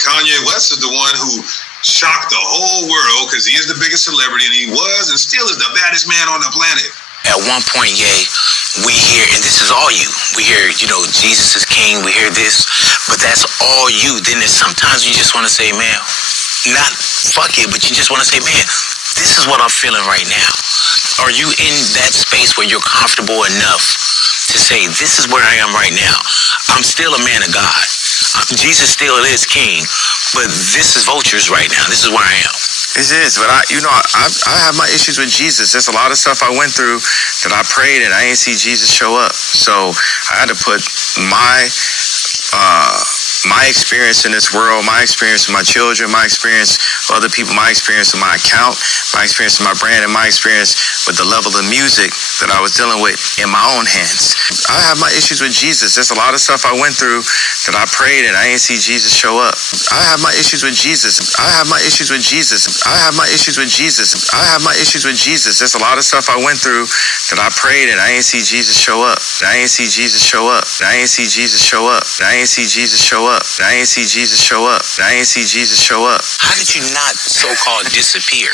Koonye West is the one who shocked the whole world because he is the biggest celebrity, and he was and still is the baddest man on the planet. At one point, we hear, and this is all you, we hear, Jesus is king, we hear this, but that's all you. Then there's sometimes you just want to say, man, not fuck it, but you just want to say, man, this is what I'm feeling right now. Are you in that space where you're comfortable enough to say, this is where I am right now? I'm still a man of God. Jesus still is king, but this is vultures right now. This is where I am. It is, but I have my issues with Jesus. There's a lot of stuff I went through that I prayed and I didn't see Jesus show up. So I had to put my experience in this world, my experience with my children, my experience with other people, my experience with my account, my experience with my brand, and my experience with the level of music that I was dealing with in my own hands. I have my issues with Jesus. There's a lot of stuff I went through that I prayed and I didn't see Jesus show up. I have my issues with Jesus. I have my issues with Jesus. I have my issues with Jesus. I have my issues with Jesus. There's a lot of stuff I went through that I prayed and I didn't see Jesus show up. I didn't see Jesus show up. I didn't see Jesus show up. I didn't see Jesus show up. I didn't see Jesus show up. I didn't see Jesus show up. How did you not so-called disappear?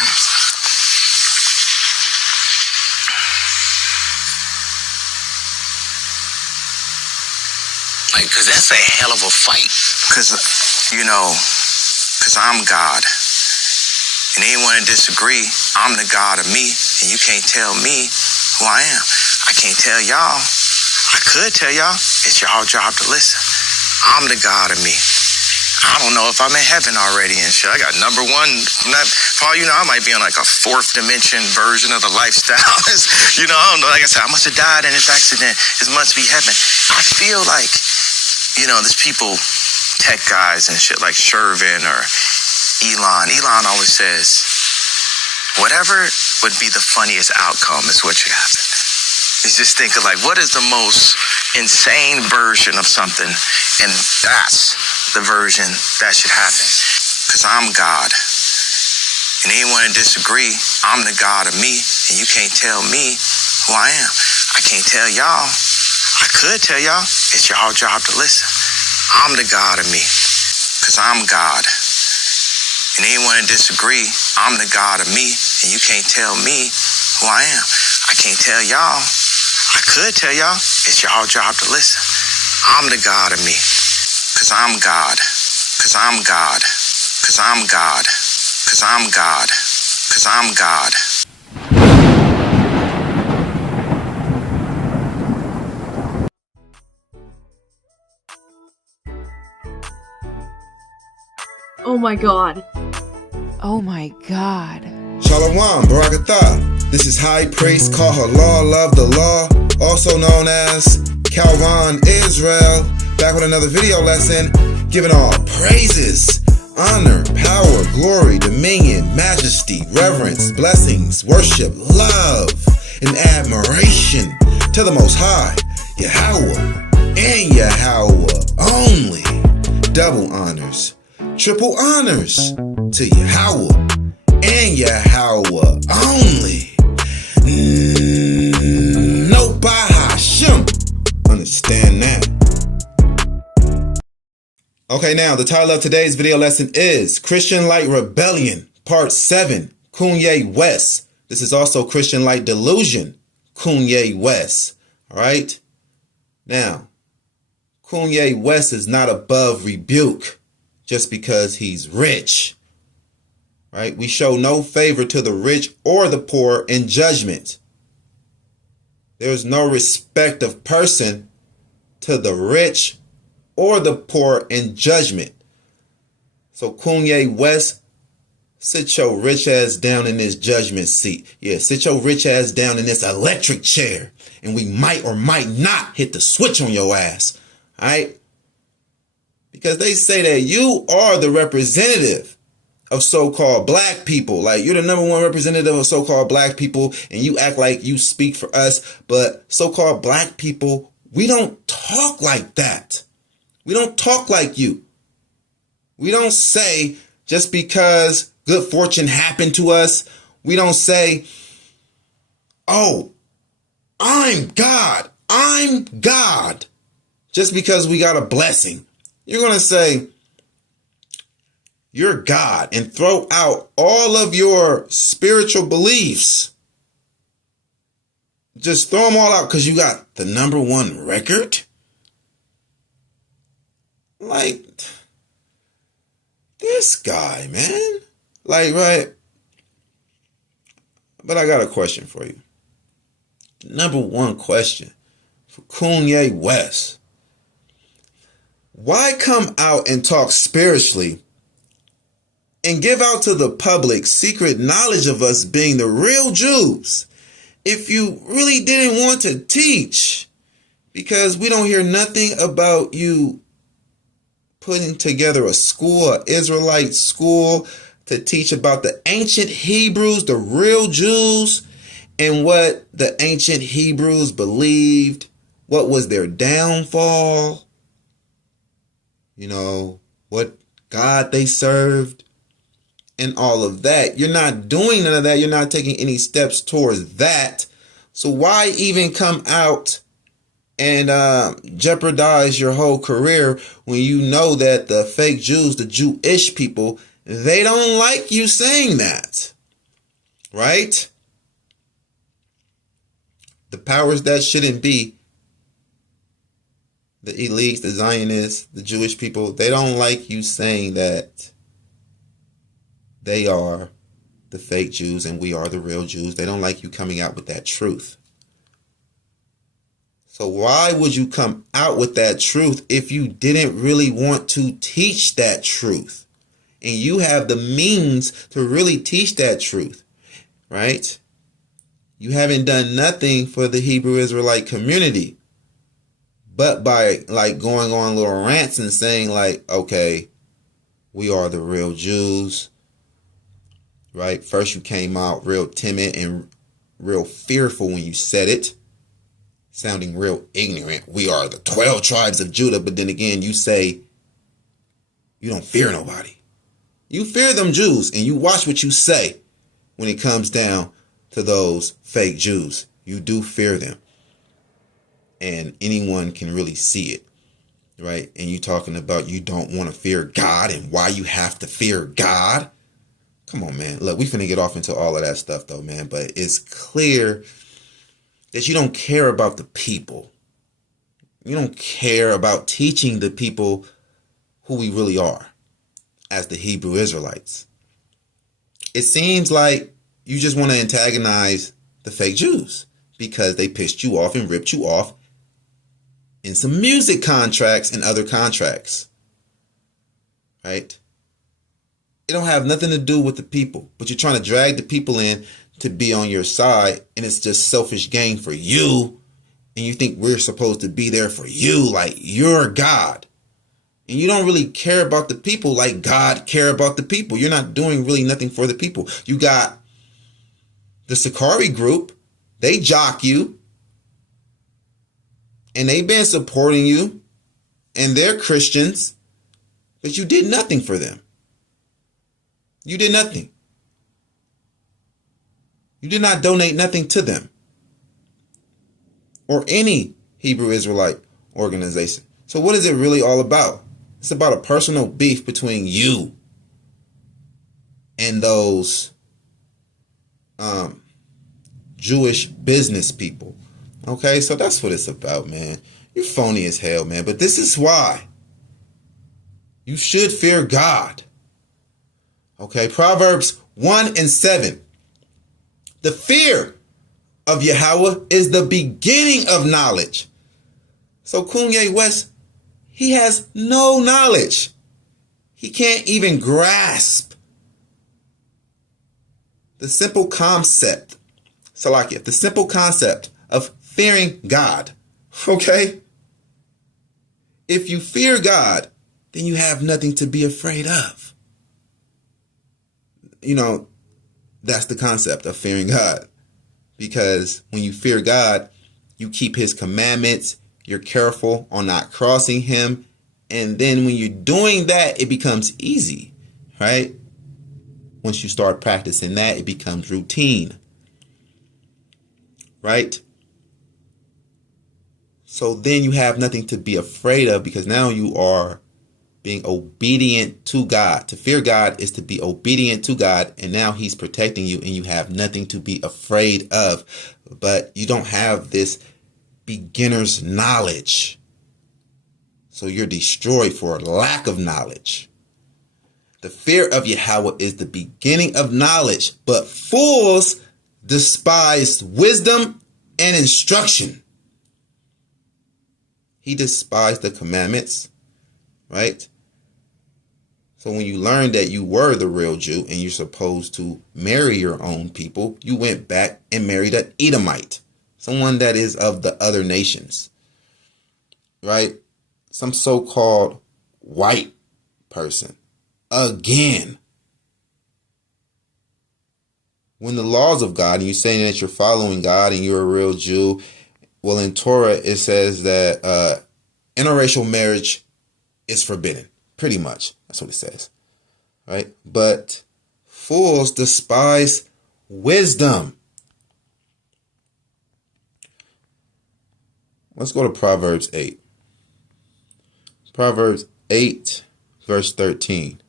Because that's a hell of a fight. Because I'm God. And anyone that disagree, I'm the God of me, and you can't tell me who I am. I can't tell y'all. I could tell y'all. It's y'all job to listen. I'm the God of me. I don't know if I'm in heaven already and shit. I got number one. For all you know, I might be on like a fourth dimension version of the lifestyle. I don't know. Like I said, I must have died in this accident. It must be heaven. I feel like, there's people, tech guys and shit like Shervin or Elon. Elon always says, whatever would be the funniest outcome is what should happen. He's just thinking like, what is the most insane version of something? And that's the version that should happen. Because I'm God. And anyone that disagree, I'm the God of me. And you can't tell me who I am. I can't tell y'all. I could tell y'all. It's y'all job to listen. I'm the God of me. Because I'm God. And anyone that disagree, I'm the God of me. And you can't tell me who I am. I can't tell y'all. I could tell y'all. It's y'all job to listen. I'm the God of me. Because I'm God. Because I'm God. Because I'm God. Because I'm God. Because I'm God. Oh my God. Oh my God. Shalom, Barakatah. This is High Priest, call her Law, Love the Law, also known as Calvin Israel, back with another video lesson, giving all praises, honor, power, glory, dominion, majesty, reverence, blessings, worship, love, and admiration to the Most High, Yahweh, and Yahweh only. Double honors, triple honors to Yahweh and Yahweh only. No Bahashim. Understand that. Okay, now the title of today's video lesson is Christianlite Rebellion, Part 7, Koonye West. This is also Christianlite Delusion, Koonye West. Alright? Now, Koonye West is not above rebuke just because he's rich. Right? We show no favor to the rich or the poor in judgment. There's no respect of person to the rich or the poor in judgment. So Koonye West, sit your rich ass down in this judgment seat. Yeah, sit your rich ass down in this electric chair. And we might or might not hit the switch on your ass. All right? Because they say that you are the representative of so-called black people. Like, you're the number one representative of so-called black people, and you act like you speak for us. But so-called black people, we don't talk like that. We don't talk like you. We don't say, just because good fortune happened to us, we don't say, oh, I'm God. I'm God. Just because we got a blessing. You're going to say, your God and throw out all of your spiritual beliefs. Just throw them all out because you got the #1 record? Like, this guy, man. Like, right? But I got a question for you. #1 question for Koonye West. Why come out and talk spiritually and give out to the public secret knowledge of us being the real Jews if you really didn't want to teach? Because we don't hear nothing about you putting together a school, an Israelite school, to teach about the ancient Hebrews, the real Jews, and what the ancient Hebrews believed, what was their downfall, you know, what God they served, and all of that. You're not doing none of that. You're not taking any steps towards that. So why even come out and jeopardize your whole career when you know that the fake Jews, the Jewish people, they don't like you saying that, right? The powers that shouldn't be, the elites, the Zionists, the Jewish people, they don't like you saying that they are the fake Jews and we are the real Jews. They don't like you coming out with that truth. So why would you come out with that truth if you didn't really want to teach that truth? And you have the means to really teach that truth, right? You haven't done nothing for the Hebrew Israelite community, but by like going on little rants and saying like, okay, we are the real Jews, right? First you came out real timid and real fearful when you said it, sounding real ignorant. We are the 12 tribes of Judah. But then again, you say you don't fear nobody. You fear them Jews, and you watch what you say when it comes down to those fake Jews. You do fear them. And anyone can really see it, right? And you talking about you don't want to fear God and why you have to fear God. Come on, man. Look, we finna get off into all of that stuff, though, man. But it's clear that you don't care about the people. You don't care about teaching the people who we really are as the Hebrew Israelites. It seems like you just want to antagonize the fake Jews because they pissed you off and ripped you off in some music contracts and other contracts, right? It don't have nothing to do with the people, but you're trying to drag the people in to be on your side, and it's just selfish gain for you, and you think we're supposed to be there for you like you're God. And you don't really care about the people like God care about the people. You're not doing really nothing for the people. You got the Sakari group. They jock you. And they've been supporting you. And they're Christians. But you did nothing for them. You did nothing. You did not donate nothing to them. Or any Hebrew Israelite organization. So what is it really all about? It's about a personal beef between you and those Jewish business people. Okay, so that's what it's about, man. You're phony as hell, man. But this is why you should fear God. Okay, Proverbs 1:7. The fear of Yahweh is the beginning of knowledge. So Koonye West, he has no knowledge. He can't even grasp the simple concept, Salakia, the simple concept of fearing God. Okay? If you fear God, then you have nothing to be afraid of. You know, that's the concept of fearing God. Because when you fear God, you keep his commandments. You're careful on not crossing him. And then when you're doing that, it becomes easy, right? Once you start practicing that, it becomes routine, right? So then you have nothing to be afraid of because now you are being obedient to God. To fear God is to be obedient to God, and now he's protecting you and you have nothing to be afraid of. But you don't have this beginner's knowledge. So you're destroyed for lack of knowledge. The fear of Yahweh is the beginning of knowledge, but fools despise wisdom and instruction. He despised the commandments, right? So when you learned that you were the real Jew and you're supposed to marry your own people, you went back and married an Edomite, someone that is of the other nations, right? Some so-called white person. Again, when the laws of God, and you're saying that you're following God and you're a real Jew, well, in Torah, it says that interracial marriage is forbidden. Pretty much. That's what it says. Right? But fools despise wisdom. Let's go to Proverbs 8. Proverbs 8, verse 13.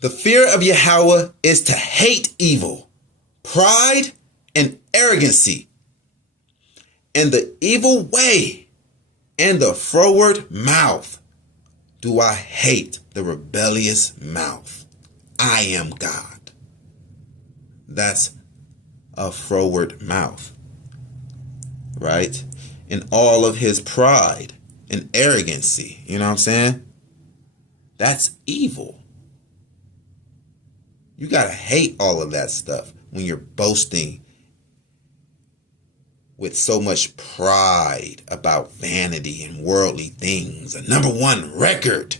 The fear of Yahweh is to hate evil, pride, and arrogancy, and the evil way, and the froward mouth. Do I hate the rebellious mouth? I am God. That's a froward mouth, right? In all of his pride and arrogancy, you know what I'm saying? That's evil. You gotta hate all of that stuff when you're boasting with so much pride about vanity and worldly things. A #1 record,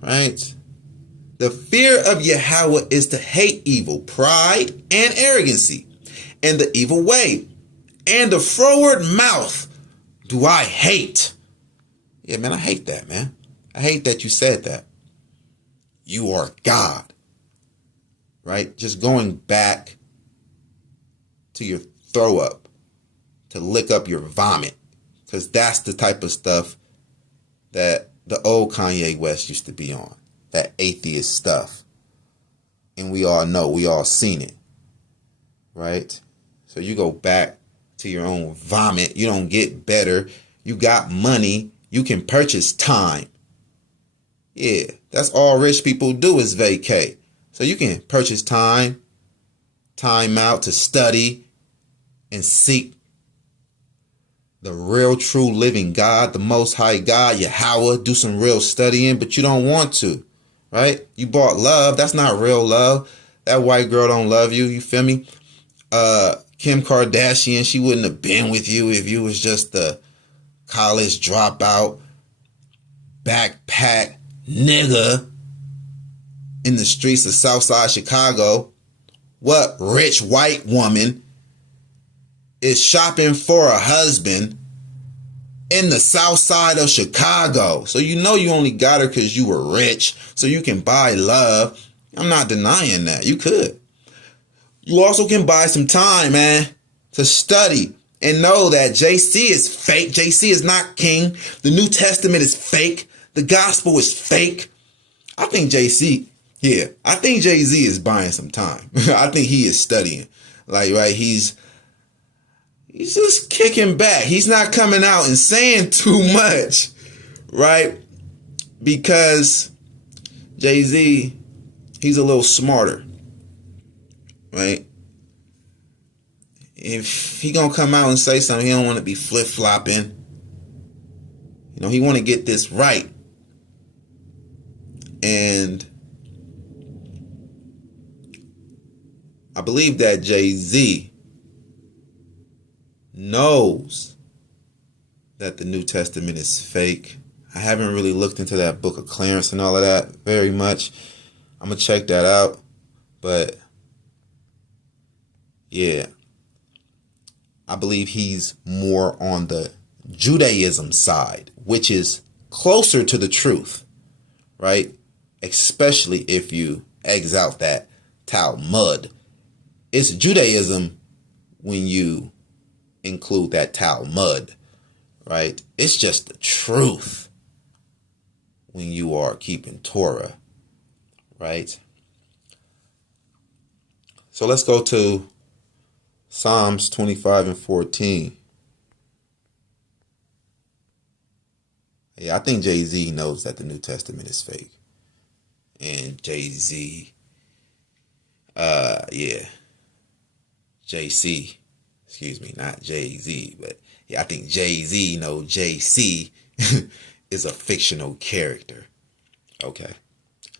right? The fear of Yahweh is to hate evil, pride, and arrogancy, and the evil way, and the froward mouth do I hate. Yeah, man, I hate that, man. I hate that you said that. You are God, right? Just going back to your throw up, to lick up your vomit, because that's the type of stuff that the old Kanye West used to be on, that atheist stuff. And we all know, we all seen it, right? So you go back to your own vomit. You don't get better. You got money. You can purchase time. Yeah, that's all rich people do is vacate. So you can purchase time out to study and seek the real, true, living God, the Most High God, Yahweh. Do some real studying, but you don't want to, right? You bought love. That's not real love. That white girl don't love you. You feel me? Kim Kardashian, she wouldn't have been with you if you was just the college dropout, backpack nigga in the streets of Southside Chicago. What rich white woman is shopping for a husband in the South Side of Chicago? So you know you only got her because you were rich, so you can buy love. I'm not denying that. You could. You also can buy some time, man, to study and know that JC is fake. JC is not king. The New Testament is fake. The gospel is fake. I think JC, I think Jay-Z is buying some time. I think he is studying. Like, right, he's just kicking back. He's not coming out and saying too much, right? Because Jay-Z, he's a little smarter, right? If he gonna come out and say something, he don't want to be flip-flopping. You know, he want to get this right. And I believe that Jay-Z knows that the New Testament is fake. I haven't really looked into that book of Clarence and all of that very much. I'm going to check that out. But yeah, I believe he's more on the Judaism side, which is closer to the truth, right? Especially if you X out that Talmud. It's Judaism when you include that Talmud, right? It's just the truth when you are keeping Torah, right? So let's go to Psalms 25 and 14. Yeah, I think Jay-Z knows that the New Testament is fake. And Jay-Z, JC, excuse me, not Jay-Z, but yeah, I think Jay-Z knows JC is a fictional character. Okay.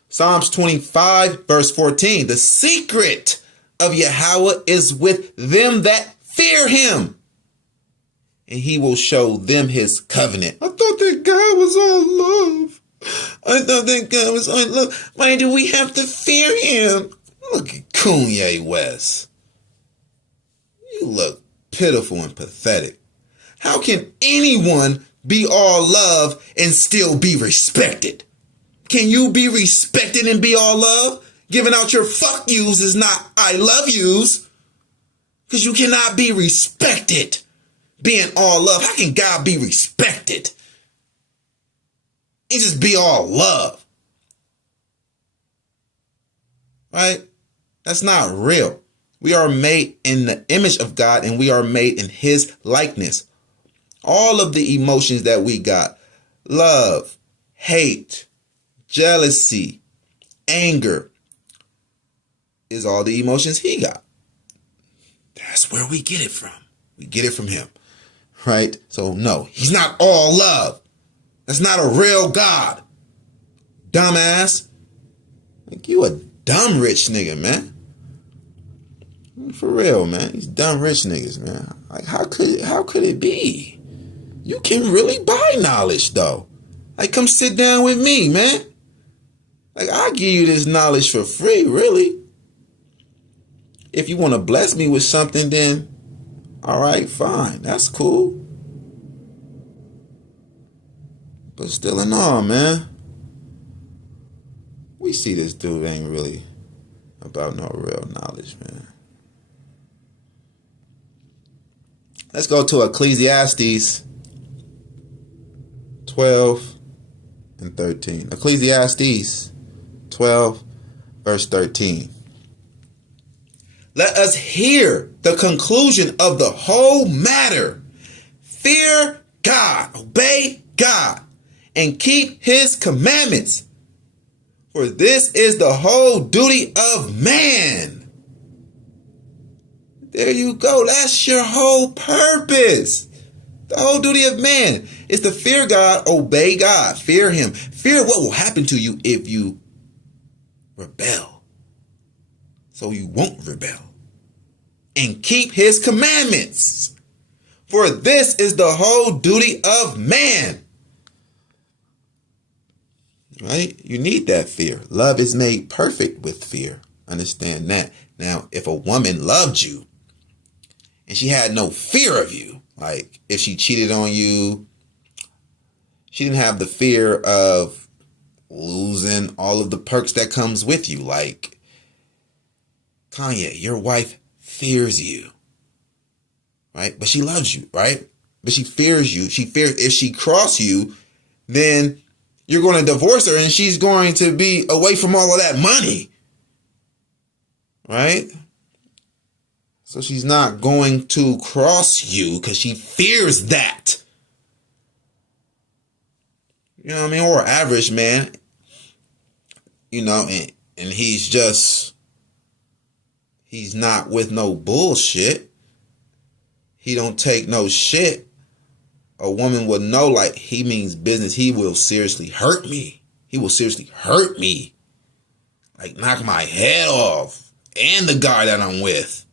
Psalms 25, verse 14. The secret of Yahweh is with them that fear him, and he will show them his covenant. I thought that God was all love. I thought that God was all love. Why do we have to fear him? Look at Koonye West. You look pitiful and pathetic. How can anyone be all love and still be respected? Can you be respected and be all love? Giving out your fuck yous is not I love yous. Because you cannot be respected being all love. How can God be respected? He just be all love. Right? That's not real. We are made in the image of God and we are made in his likeness. All of the emotions that we got, love, hate, jealousy, anger, is all the emotions he got. That's where we get it from. We get it from him. Right? So no, he's not all love. That's not a real God. Dumbass. Like, you a dumb rich nigga, man. For real, man. These dumb rich niggas, man. Like, how could it be? You can really buy knowledge, though. Like, come sit down with me, man. Like, I'll give you this knowledge for free, really. If you want to bless me with something, then all right, fine. That's cool. But still in all, man, we see this dude ain't really about no real knowledge, man. Let's go to Ecclesiastes 12 and 13. Ecclesiastes 12, verse 13. Let us hear the conclusion of the whole matter. Fear God, obey God, and keep his commandments. For this is the whole duty of man. There you go. That's your whole purpose. The whole duty of man is to fear God, obey God, fear him. Fear what will happen to you if you rebel. So you won't rebel. And keep his commandments. For this is the whole duty of man. Right? You need that fear. Love is made perfect with fear. Understand that. Now, if a woman loved you and she had no fear of you, like if she cheated on you, she didn't have the fear of losing all of the perks that comes with you. Like, Koonye, your wife fears you, right? But she loves you, right? But she fears you. She fears if she cross you, then you're going to divorce her and she's going to be away from all of that money, right? So she's not going to cross you because she fears that. You know what I mean? Or average man, you know, and he's not with no bullshit. He don't take no shit. A woman would know, like, he means business. He will seriously hurt me. He will seriously hurt me. Like, knock my head off. And the guy that I'm with.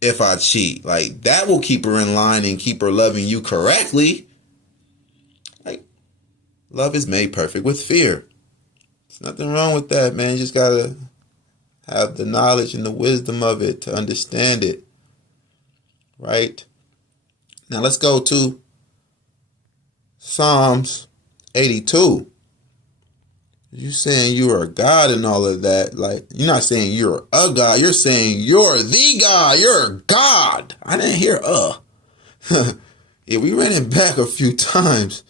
If I cheat. Like, that will keep her in line and keep her loving you correctly. Like, love is made perfect with fear. There's nothing wrong with that, man. You just gotta have the knowledge and the wisdom of it to understand it. Right? Now let's go to Psalms 82. You saying you are a God and all of that. Like, you're not saying you're a God. You're saying you're the God. You're a God. I didn't hear Yeah, we ran it back a few times.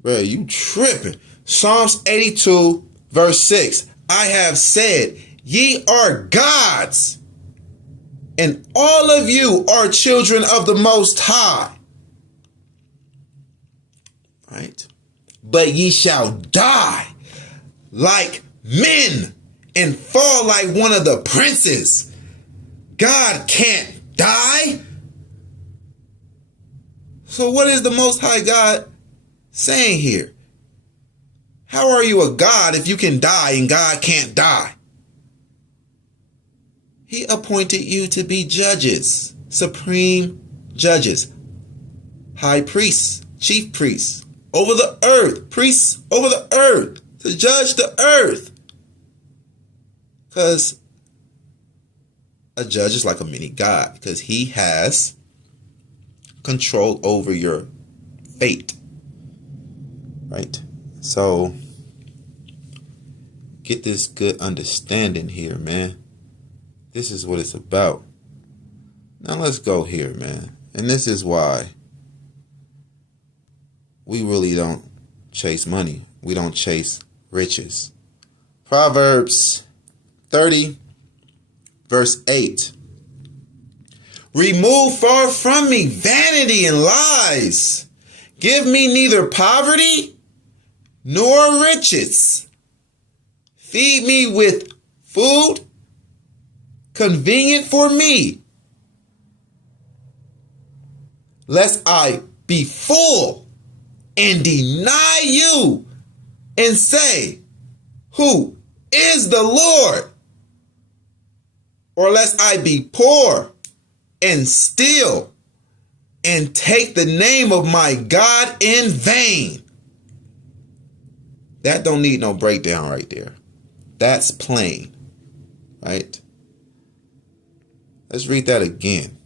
Bro, you tripping. Psalms 82, verse 6. I have said, ye are gods, and all of you are children of the Most High. Right? But ye shall die like men and fall like one of the princes. God can't die. So what is the Most High God saying here? How are you a God if you can die and God can't die? He appointed you to be judges, supreme judges, high priests, chief priests over the earth, priests over the earth, to judge the earth. Because a judge is like a mini God, because he has control over your fate. Right? So, get this good understanding here, man. This is what it's about. Now let's go here, man. And this is why we really don't chase money. We don't chase riches. Proverbs 30, verse 8. Remove far from me vanity and lies. Give me neither poverty nor riches. Feed me with food convenient for me, lest I be full and deny you and say, who is the Lord? Or lest I be poor and steal and take the name of my God in vain. That don't need no breakdown right there. That's plain, right? Let's read that again.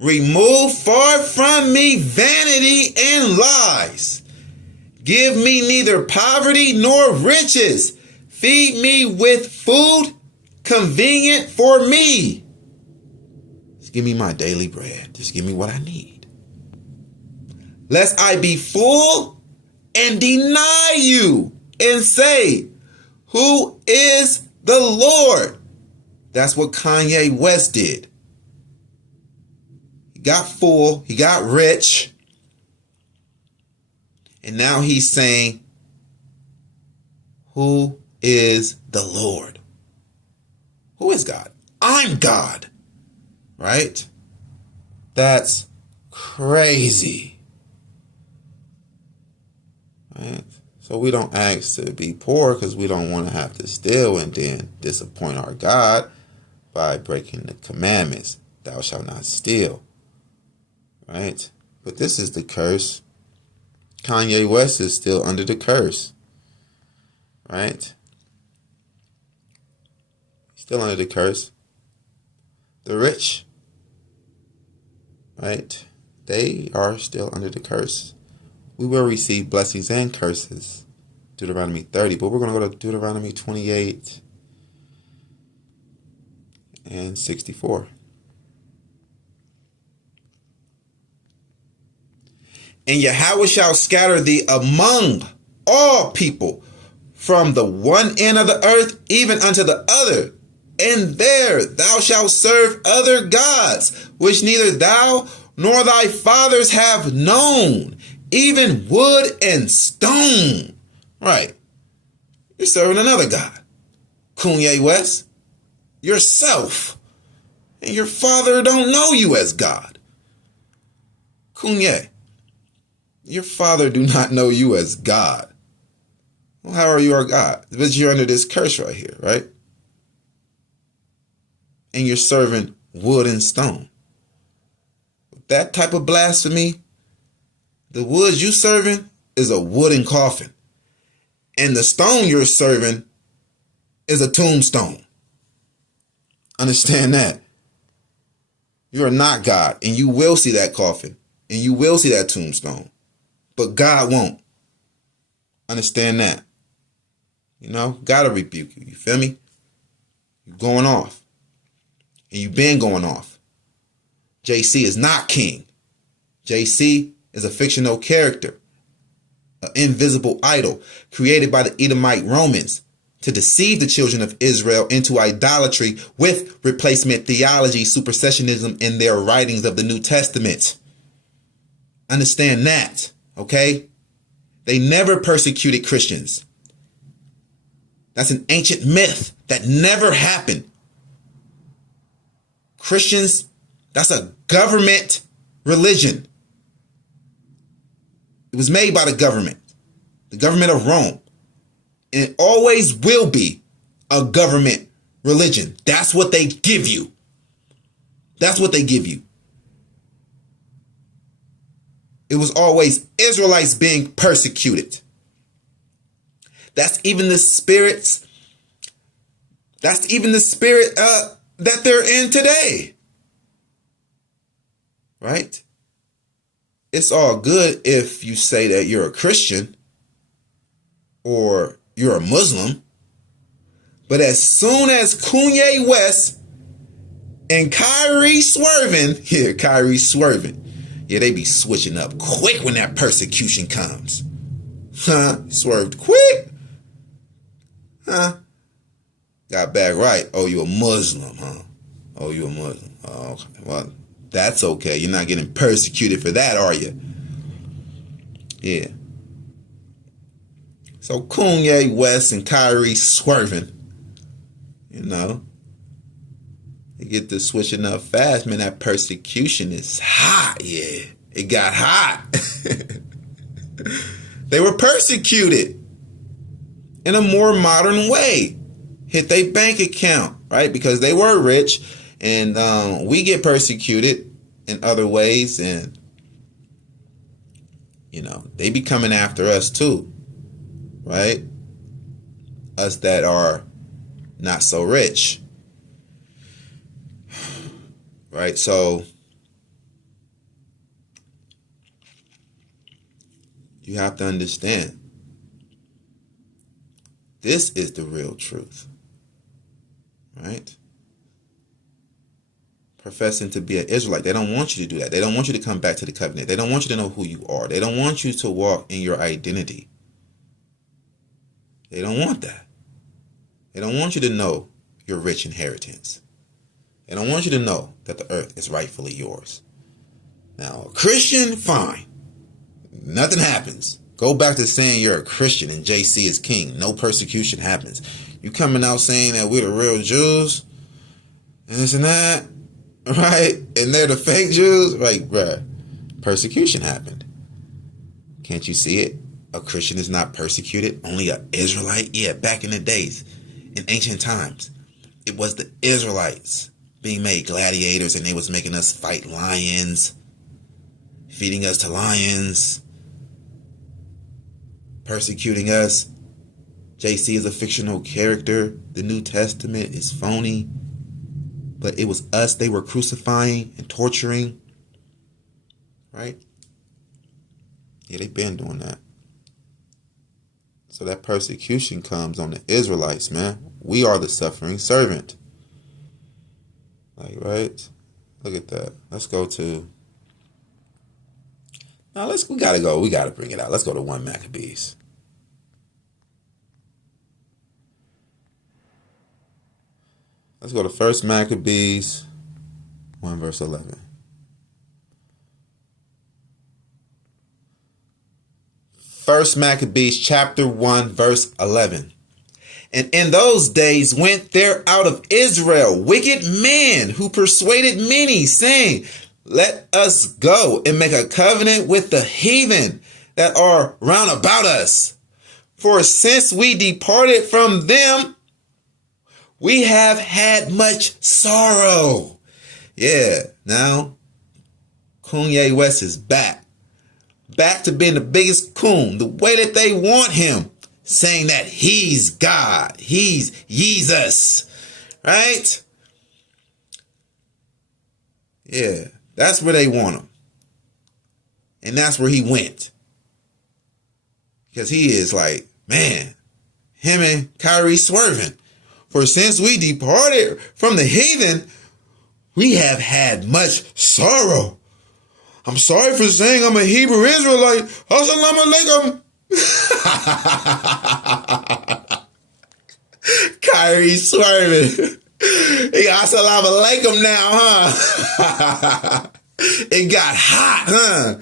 Remove far from me vanity and lies. Give me neither poverty nor riches. Feed me with food convenient for me. Just give me my daily bread. Just give me what I need. Lest I be full and deny you and say, who is the Lord? That's what Kanye West did. He got full, he got rich, and now he's saying, who is the Lord? Who is God? I'm God, right? That's crazy, right? So we don't ask to be poor because we don't want to have to steal and then disappoint our God by breaking the commandments. Thou shalt not steal. Right? But this is the curse. Kanye West is still under the curse. Right? Still under the curse. The rich, right? They are still under the curse. We will receive blessings and curses. Deuteronomy 30. But we're going to go to Deuteronomy 28 and 64. And Yahweh shall scatter thee among all people, from the one end of the earth even unto the other. And there thou shalt serve other gods, which neither thou nor thy fathers have known, even wood and stone. Right. You're serving another God. Koonye West. Yourself. And your father don't know you as God. Koonye. Your father do not know you as God. Well, how are you our God? But you're under this curse right here, right? And you're serving wood and stone. That type of blasphemy, the wood you serving is a wooden coffin. And the stone you're serving is a tombstone. Understand that. You are not God, and you will see that coffin, and you will see that tombstone. But God won't. Understand that. You know, God will rebuke you. You feel me? You're going off. And you've been going off. JC is not king. JC is a fictional character, an invisible idol created by the Edomite Romans to deceive the children of Israel into idolatry with replacement theology, supersessionism in their writings of the New Testament. Understand that, okay? They never persecuted Christians. That's an ancient myth that never happened. Christians, that's a government religion. It was made by the government of Rome. And it always will be a government religion. That's what they give you. That's what they give you. It was always Israelites being persecuted. That's even the spirits. That's even the spirit that they're in today. Right? It's all good if you say that you're a Christian or you're a Muslim. But as soon as Koonye West and Kyrie swerving, they be switching up quick when that persecution comes. Swerved quick. Got back right. Oh, you a Muslim, huh? Oh, you a Muslim. Oh, okay. Well, that's okay. You're not getting persecuted for that, are you? Yeah. So Koonye West and Kyrie swerving. You know. They get to switching up fast. Man, that persecution is hot. Yeah. It got hot. They were persecuted in a more modern way. Hit their bank account, right? Because they were rich. And we get persecuted in other ways. And, you know, they be coming after us too. Right? Us that are not so rich. Right? So you have to understand, this is the real truth. Right? Professing to be an Israelite, they don't want you to do that. They don't want you to come back to the covenant. They don't want you to know who you are. They don't want you to walk in your identity. They don't want that. They don't want you to know your rich inheritance. They don't want you to know that the earth is rightfully yours. Now, a Christian, fine. Nothing happens. Go back to saying you're a Christian and JC is king. No persecution happens. You coming out saying that we're the real Jews and this and that, right? And they're the fake Jews, right, bruh? Persecution happened. Can't you see it? A Christian is not persecuted, only an Israelite. Yeah, back in the days, in ancient times, it was the Israelites being made gladiators, and they was making us fight lions, feeding us to lions, persecuting us. JC is a fictional character. The New Testament is phony. But it was us they were crucifying and torturing. Right? Yeah, they've been doing that. So that persecution comes on the Israelites, man. We are the suffering servant. Like, right? Look at that. Let's go to... Now, we gotta bring it out. Let's go to 1 Maccabees. Let's go to 1 Maccabees 1 verse 11. 1 Maccabees chapter 1 verse 11. And in those days went there out of Israel wicked men who persuaded many, saying, let us go and make a covenant with the heathen that are round about us. For since we departed from them, we have had much sorrow. Yeah, now Koonye West is back. Back to being the biggest coon, the way that they want him, saying that he's God, he's Jesus, right? Yeah, that's where they want him. And that's where he went. Because he is like, man, him and Kyrie swerving. For since we departed from the heathen, we have had much sorrow. I'm sorry for saying I'm a Hebrew Israelite. Assalamu alaikum. Kyrie swerving. He got assalamu alaikum now, huh? It got hot, huh?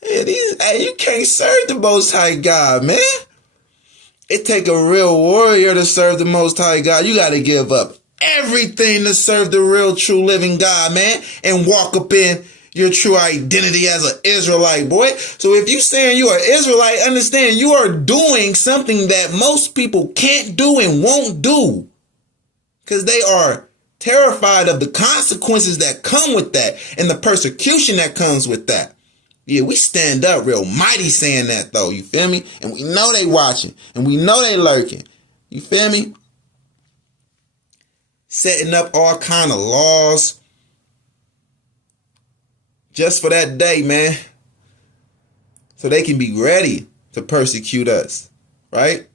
Hey, you can't serve the Most High God, man. It take a real warrior to serve the Most High God. You got to give up everything to serve the real, true, living God, man, and walk up in your true identity as an Israelite, boy. So if you saying you are Israelite, understand you are doing something that most people can't do and won't do, because they are terrified of the consequences that come with that and the persecution that comes with that. Yeah, we stand up real mighty saying that, though. You feel me? And we know they watching. And we know they lurking. You feel me? Setting up all kind of laws just for that day, man. So they can be ready to persecute us. Right?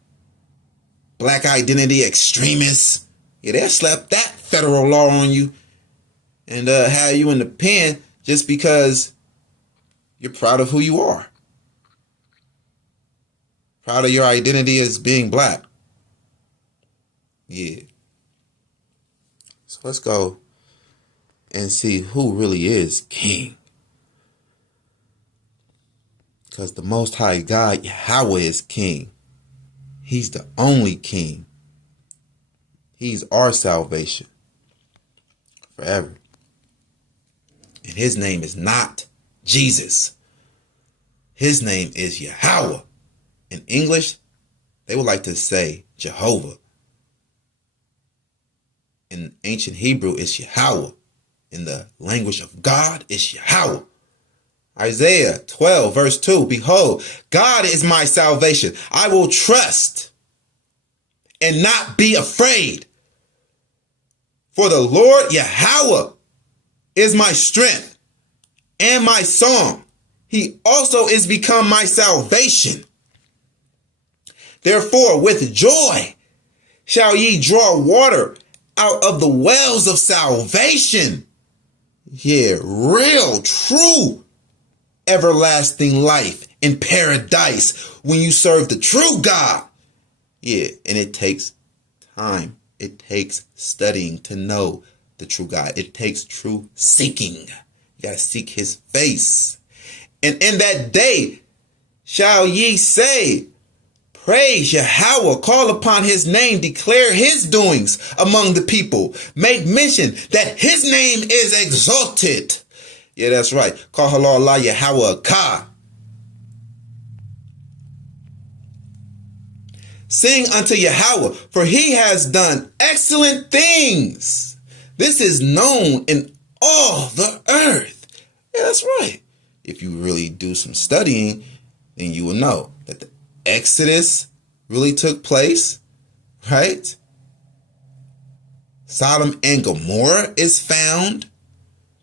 Black identity extremists. Yeah, they'll slap that federal law on you and have you in the pen just because you're proud of who you are. Proud of your identity as being black. Yeah. So let's go and see who really is king. Because the Most High God, Yahweh, is king. He's the only king. He's our salvation forever. And his name is not Jesus. His name is Yahweh. In English, they would like to say Jehovah. In ancient Hebrew, it's Yahweh. In the language of God, it's Yahweh. Isaiah 12, verse 2, behold, God is my salvation. I will trust and not be afraid. For the Lord Yahweh is my strength and my song. He also is become my salvation. Therefore, with joy shall ye draw water out of the wells of salvation. Yeah, real, true, everlasting life in paradise when you serve the true God. Yeah, and it takes time. It takes studying to know the true God. It takes true seeking. You got to seek his face. And in that day shall ye say, praise Yahweh, call upon his name, declare his doings among the people. Make mention that his name is exalted. Yeah, that's right. Call Allah Yahweh Ka. Sing unto Yahweh, for he has done excellent things. This is known in all the earth. Yeah, that's right. If you really do some studying, then you will know that the Exodus really took place, right? Sodom and Gomorrah is found.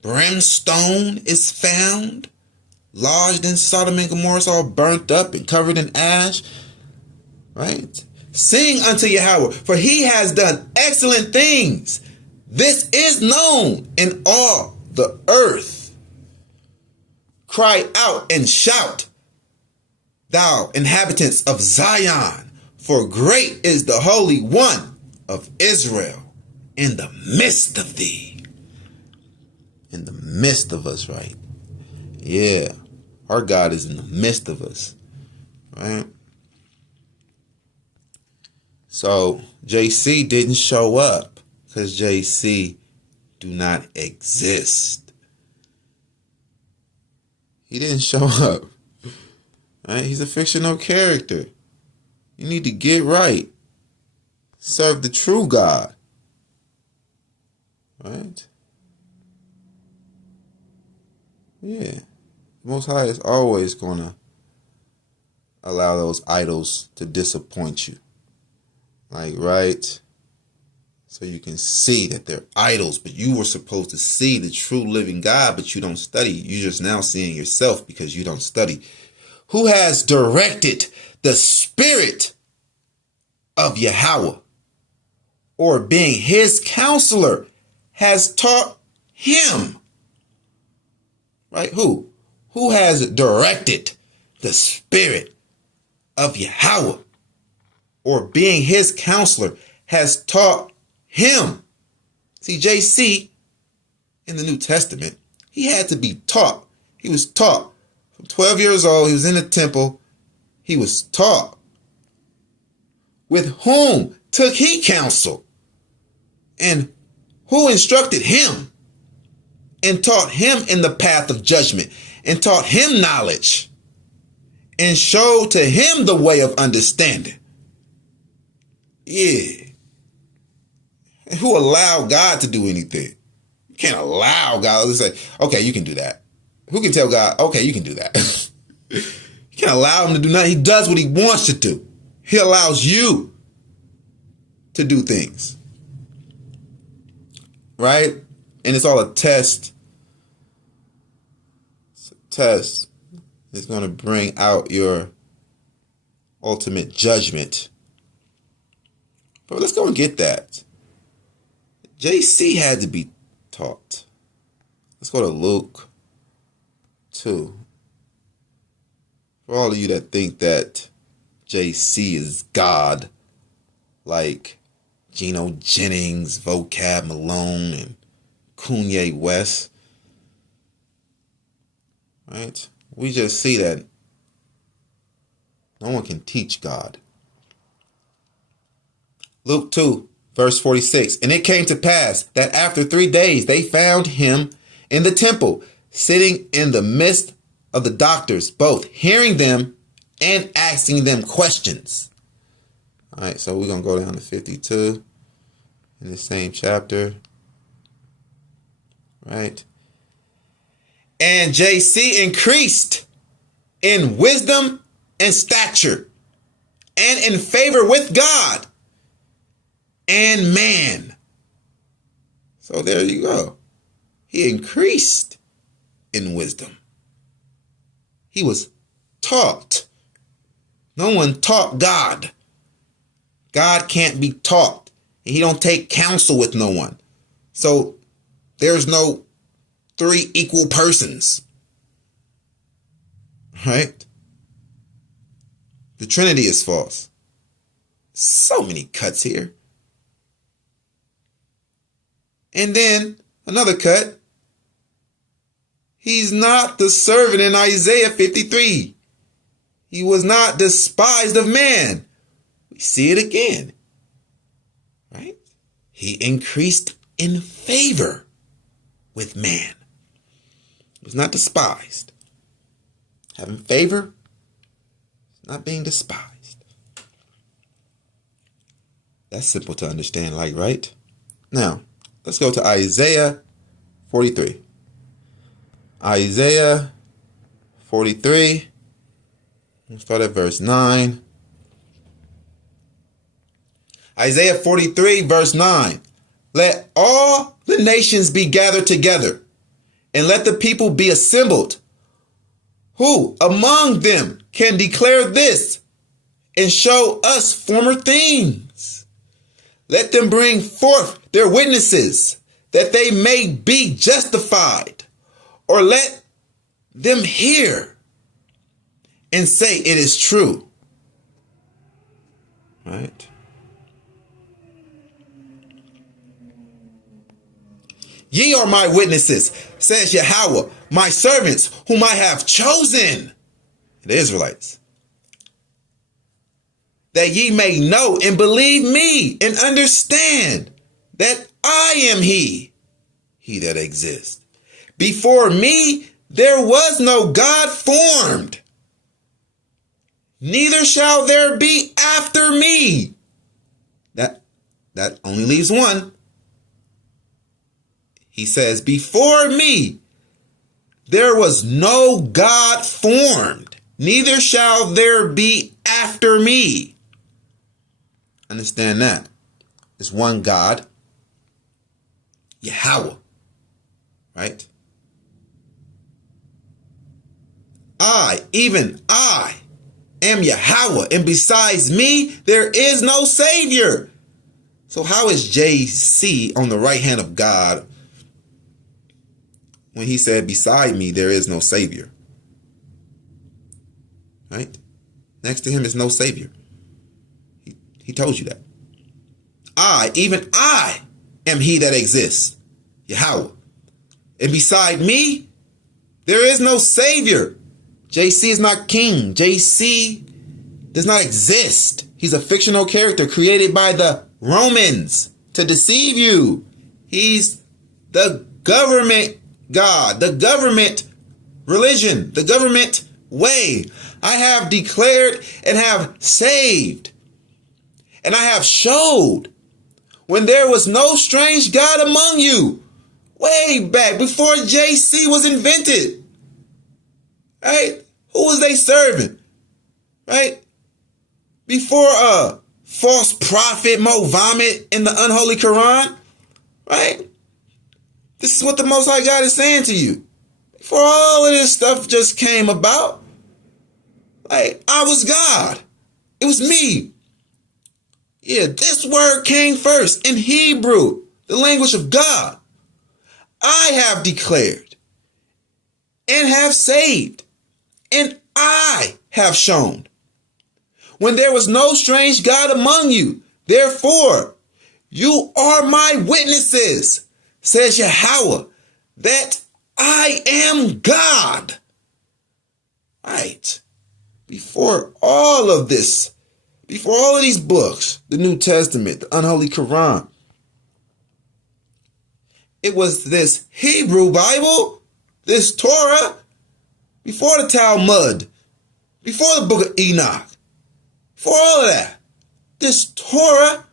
Brimstone is found. Lodged in Sodom and Gomorrah, it's all burnt up and covered in ash. Right? Sing unto Yahweh, for he has done excellent things. This is known in all the earth. Cry out and shout, thou inhabitants of Zion, for great is the Holy One of Israel in the midst of thee. In the midst of us, right? Yeah, our God is in the midst of us, right? So JC didn't show up because JC do not exist. He didn't show up. Right? He's a fictional character. You need to get right. Serve the true God. Right? Yeah. The Most High is always going to allow those idols to disappoint you. Like, right? So you can see that they're idols, but you were supposed to see the true living God, but you don't study. You're just now seeing yourself because you don't study. Who has directed the spirit of Yahweh, or being his counselor, has taught him. Right? Who? Who has directed the spirit of Yahweh, or being his counselor, has taught him. See, JC in the New Testament, he had to be taught. He was taught from 12 years old. He was in the temple. He was taught. With whom took he counsel? And who instructed him and taught him in the path of judgment and taught him knowledge and showed to him the way of understanding? Yeah. And who allowed God to do anything? You can't allow God to say, okay, you can do that. Who can tell God, okay, you can do that? You can't allow him to do nothing. He does what he wants to do. He allows you to do things. Right? And it's all a test. It's a test. It's going to bring out your ultimate judgment. But let's go and get that. JC had to be taught. Let's go to Luke 2. For all of you that think that JC is God, like Geno Jennings, Vocab Malone, and Koonye West, right? We just see that no one can teach God. Luke 2, verse 46. And it came to pass that after 3 days they found him in the temple, sitting in the midst of the doctors, both hearing them and asking them questions. All right, so we're going to go down to 52 in the same chapter. Right? And JC increased in wisdom and stature and in favor with God and man. So there you go. He increased in wisdom. He was taught. No one taught God. God can't be taught. And he don't take counsel with no one. So there's no 3 equal persons. Right? The Trinity is false. So many cuts here. And then another cut. He's not the servant in Isaiah 53. He was not despised of man. We see it again. Right? He increased in favor with man. He was not despised. Having favor is not being despised. That's simple to understand, like, right? Now, let's go to Isaiah 43. Isaiah 43. Let's start at verse 9. Isaiah 43, verse 9. Let all the nations be gathered together, and let the people be assembled. Who among them can declare this and show us former things? Let them bring forth their witnesses, that they may be justified. Or let them hear and say it is true. Right? Ye are my witnesses, says Yahweh, my servants whom I have chosen, the Israelites, that ye may know and believe me and understand that I am he that exists. Before me, there was no God formed, neither shall there be after me. That only leaves one. He says, before me, there was no God formed, neither shall there be after me. Understand that. There's one God, Yahweh, right? Even I, am Yahweh, and besides me, there is no Savior. So how is JC on the right hand of God when he said, beside me, there is no Savior. Right? Next to him is no Savior. He told you that. Even I am he that exists, Yahweh. And beside me, there is no Savior. JC is not king. JC does not exist. He's a fictional character created by the Romans to deceive you. He's the government God, the government religion, the government way. I have declared and have saved. And I have showed when there was no strange God among you. Way back before JC was invented. Right? Who was they serving? Right? Before false prophet Mo vomit in the unholy Quran. Right? This is what the Most High God is saying to you. Before all of this stuff just came about, like, I was God. It was me. Yeah, this word came first in Hebrew, the language of God. I have declared and have saved, and I have shown when there was no strange God among you. Therefore, you are my witnesses, says Yahweh, that I am God. Right. Before all of this, before all of these books, the New Testament, the unholy Quran, it was this Hebrew Bible, this Torah, before the Talmud, before the book of Enoch, before all of that. This Torah,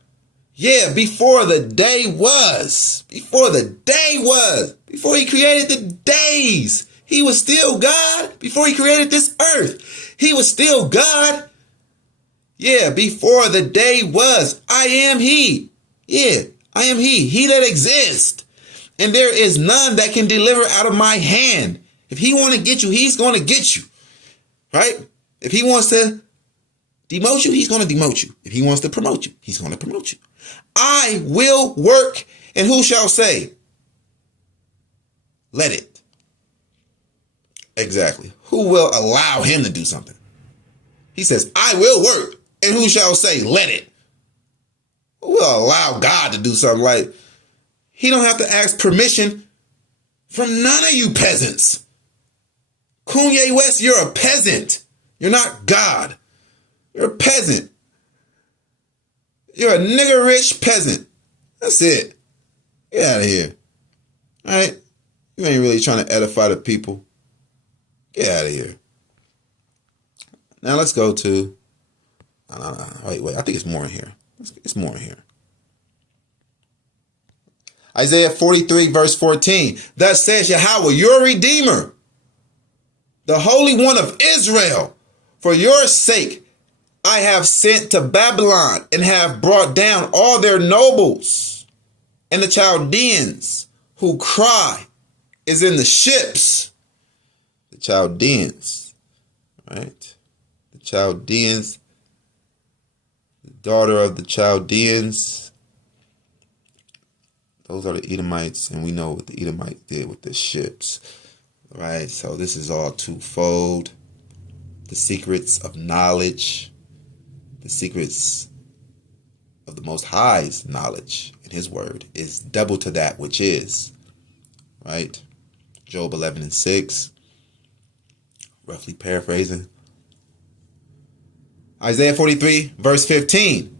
yeah, before the day was, before he created the days, he was still God. Before he created this earth, he was still God. Yeah, before the day was, I am he. Yeah, I am he that exists. And there is none that can deliver out of my hand. If he want to get you, he's going to get you. Right? If he wants to demote you, he's going to demote you. If he wants to promote you, he's going to promote you. I will work, and who shall say, let it? Exactly. Who will allow him to do something? He says, I will work, and who shall say, let it? Who will allow God to do something? Like, he don't have to ask permission from none of you peasants. Koonye West, you're a peasant. You're not God. You're a peasant. You're a nigger rich peasant. That's it. Get out of here. All right? You ain't really trying to edify the people. Get out of here. Now let's go to... Wait. I think it's more in here. It's more in here. Isaiah 43, verse 14. Thus says Yahweh, your Redeemer, the Holy One of Israel. For your sake, I have sent to Babylon and have brought down all their nobles, and the Chaldeans who cry is in the ships. The Chaldeans, right? The Chaldeans, the daughter of the Chaldeans. Those are the Edomites, and we know what the Edomites did with the ships. All right, so this is all twofold. The secrets of knowledge, the secrets of the Most High's knowledge in his word is double to that which is. Right? Job 11 and 6. Roughly paraphrasing. Isaiah 43, verse 15.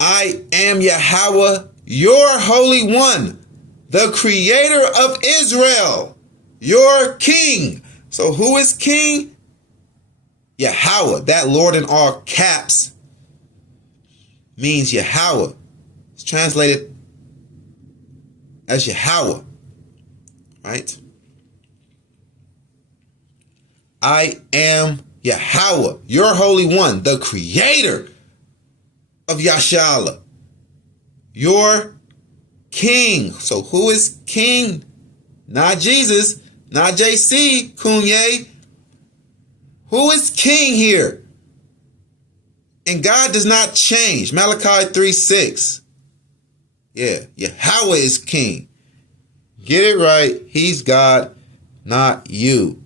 I am Yahweh, your Holy One, the Creator of Israel, your King. So who is King? Yahweh. That Lord in all caps means Yahweh. It's translated as Yahweh. Right? I am Yahweh, your Holy One, the Creator of Yashala, your King. So who is King? Not Jesus, not JC, Koonye. Who is King here? And God does not change. Malachi 3:6. Yeah, Yahweh is King. Get it right. He's God. not you.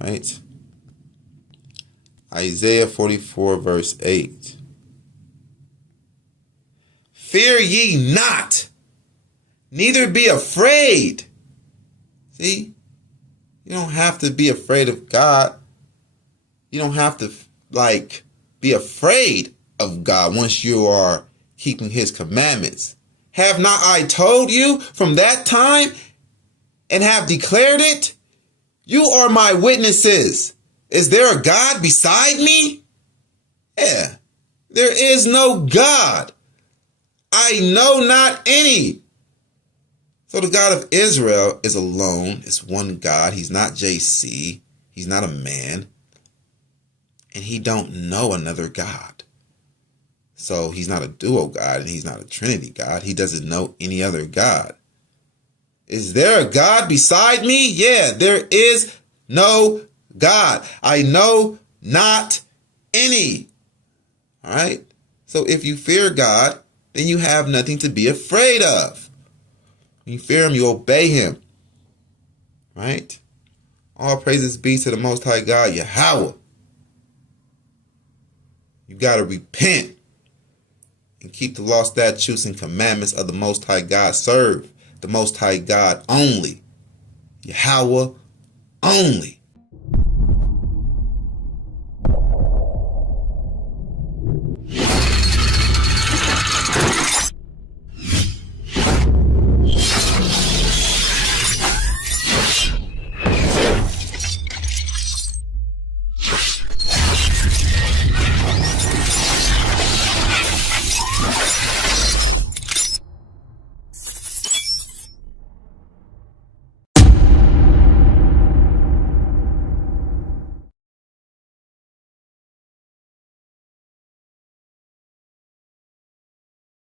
Right? Isaiah 44 verse 8. Fear ye not, neither be afraid. See? You don't have to be afraid of God. You don't have to, be afraid of God once you are keeping his commandments. Have not I told you from that time and have declared it? You are my witnesses. Is there a God beside me? Yeah, there is no God. I know not any. So the God of Israel is alone. It's one God. He's not JC. He's not a man. And he don't know another God. So he's not a dual God and he's not a Trinity God. He doesn't know any other God. Is there a God beside me? Yeah, there is no God. I know not any. All right. So if you fear God, then you have nothing to be afraid of. When you fear him, you obey him. Right? All praises be to the Most High God, Yahweh. You got to repent and keep the law, statutes, and commandments of the Most High God. Serve the Most High God only. Yahweh only.